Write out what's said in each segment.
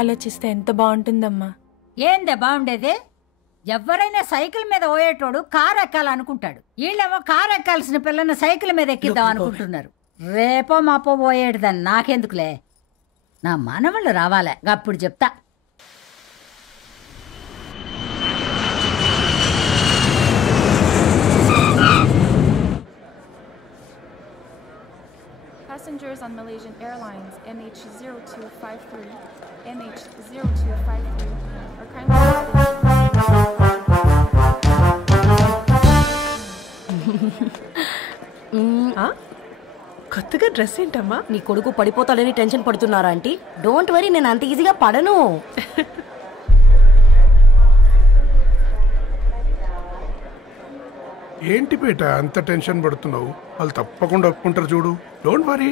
ఆలోచిస్తే ఎంత బాగుంటుందమ్మా. ఏందే బాగుండేది? ఎవరైనా సైకిల్ మీద పోయేటోడు కారు ఎక్కాలనుకుంటాడు. వీళ్ళేమో కారు ఎక్కాల్సిన పిల్లని సైకిల్ మీద ఎక్కిద్దాం అనుకుంటున్నారు. రేపో మాపో పోయేటిదని నాకెందుకులే, నా మనవళ్ళు రావాలే, అప్పుడు చెప్తా. Passengers on Malaysian Airlines MH0253, MH0253 are kindly కొత్తగా డ్రెస్ ఏంటమ్మా? నీ కొడుకు పడిపోతాడని టెన్షన్ పడుతున్నారా ఆంటీ? డోంట్ వరీ, నేను అంత ఈజీగా పడను. ఏంటి పేట అంత టెన్షన్ పడుతున్నావు? వాళ్ళు తప్పకుండా ఒప్పుకుంటారు చూడు. Don't worry.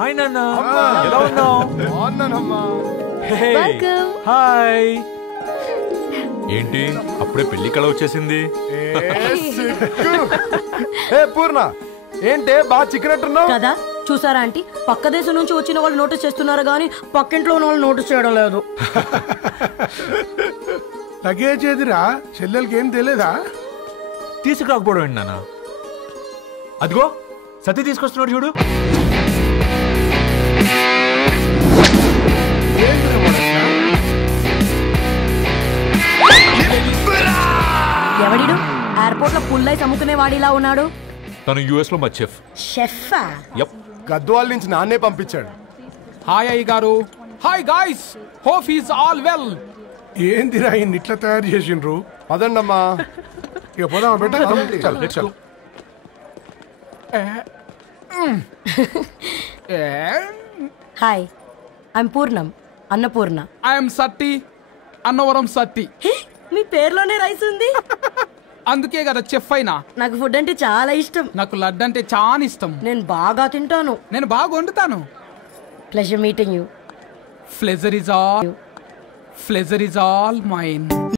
హాయ్ నాన్న, ఎలా ఉన్నావు? హాయ్. ఏంటి అప్పుడే పెళ్లి కళ వచ్చేసింది? పూర్ణ ఏంటే బాగా చిక్కినట్టున్నావు కదా. చూసారా ఆంటీ, పక్క దేశం నుంచి వచ్చిన వాళ్ళు నోటీస్ చేస్తున్నారు కానీ పక్కింట్లో ఉన్న వాళ్ళు నోటీస్ చేయడం లేదు. లగేజ్ ఏదిరా? చెల్లెలకి ఏం తెలియదా? తీసుకురాకపోవడం ఏంటి నాన్న? అదిగో సతీ తీసుకొస్తున్నాడు చూడు. ఎవడిడు ఎయిర్పోర్ట్ లో పుల్లైస్ అమ్ముకునే వాడిలా ఉన్నాడు? తను యుఎస్ లో మా చెఫ్. షెఫా? యప్. గద్వాల నుంచి నాన్నే పంపించాడు. హాయ్ అయ్య గారు. Hi guys, hope is all well. ఏందిరా ఇన్ని ఇట్లా తయారు చేసిండ్రు? పదండమ్మా. ఇక పోదామా బెట్ట? హాయ్, ఐఎమ్ పూర్ణం, అన్నపూర్ణ. ఐఎమ్ సత్తి, అన్నవరం సత్తి. మీ పేరులోనే రైస్ ఉంది. అందుకే కదా చెఫ్ అయినా. నాకు ఫుడ్ అంటే చాలా ఇష్టం. నాకు లడ్డు అంటే చాలా ఇష్టం. నేను బాగా తింటాను. నేను బాగా వండుతాను. Pleasure meeting you. Pleasure is all mine.